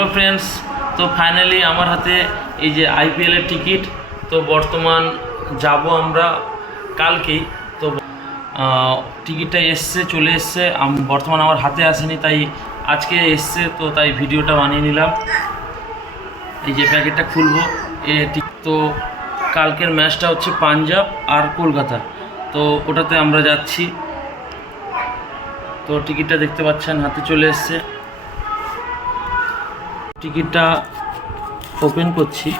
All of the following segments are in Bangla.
হ্যালো ফ্রেন্ডস, তো ফাইনালি আমার হাতে এই যে আইপিএলের টিকিট। তো বর্তমান যাব আমরা কালকেই। তো টিকিটটা চলে এসছে, বর্তমান আমার হাতে আসেনি, তাই আজকে এসছে। তো তাই ভিডিওটা বানিয়ে নিলাম। এই যে প্যাকেটটা খুলবো তো কালকের ম্যাচটা হচ্ছে পাঞ্জাব আর কলকাতা, তো ওটাতে আমরা যাচ্ছি। তো টিকিটটা দেখতে পাচ্ছেন হাতে চলে এসছে। টিকিটটা ওপেন করছি।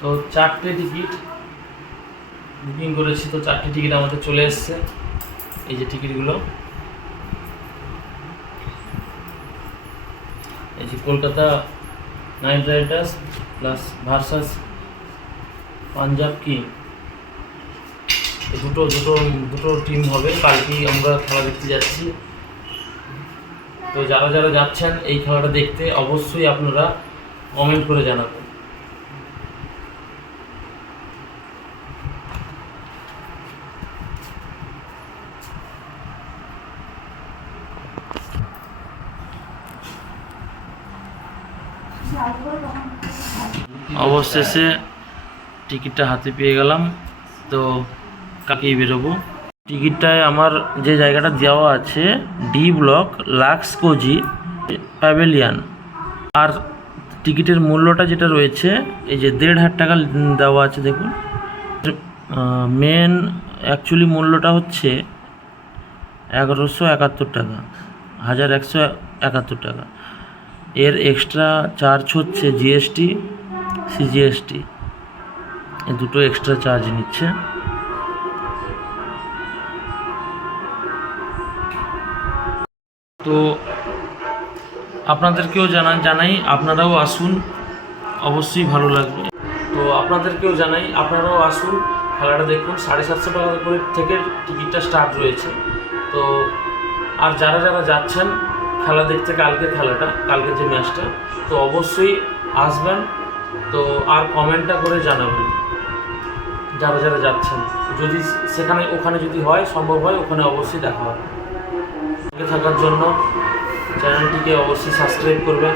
তো 4টে টিকিট বুকিং করেছি। তো 4টে টিকিট আমাদের চলে এসছে। এই যে টিকিটগুলো, এই যে Kolkata night Riders plus versus Punjab king, এই দুটো টিম হবে। কালকেই আমরা খেলা দেখতে যাচ্ছি। তো যারা যারা যাচ্ছেন এই খেলাটা দেখতে, অবশ্যই আপনারা কমেন্ট করে জানাবেন। অবশেষে টিকিটটা হাতে পেয়ে গেলাম। তো কাকেই বেরোবো। টিকিটটায় আমার যে জায়গাটা দেওয়া আছে D block luxe cozy pavilion, আর টিকিটের মূল্যটা যেটা রয়েছে এই যে 1,500 টাকা দেওয়া আছে। দেখুন, মেন অ্যাকচুয়ালি মূল্যটা হচ্ছে 1171 টাকা, 1171 টাকা। এর এক্সট্রা চার্জ হচ্ছে জিএসটি, সিজিএসটি, এই দুটো এক্সট্রা চার্জ নিচ্ছে। তো আপনাদেরকেও জানাই আপনারাও আসুন, অবশ্যই ভালো লাগবে। তো আপনাদেরকেও জানাই আপনারাও আসুন, খেলাটা দেখুন। 750 টাকা করে থেকে টিকিটটা স্টার্ট রয়েছে। তো আর যারা যারা যাচ্ছেন খেলা দেখতে, কালকের যে ম্যাচটা, তো অবশ্যই আসবেন। তো আর কমেন্টটা করে জানাবেন যারা যারা যাচ্ছেন। যদি ওখানে যদি হয়, সম্ভব হয়, ওখানে অবশ্যই দেখা হবে। থাকার জন্য চ্যানেলটিকে অবশ্যই সাবস্ক্রাইব করবেন।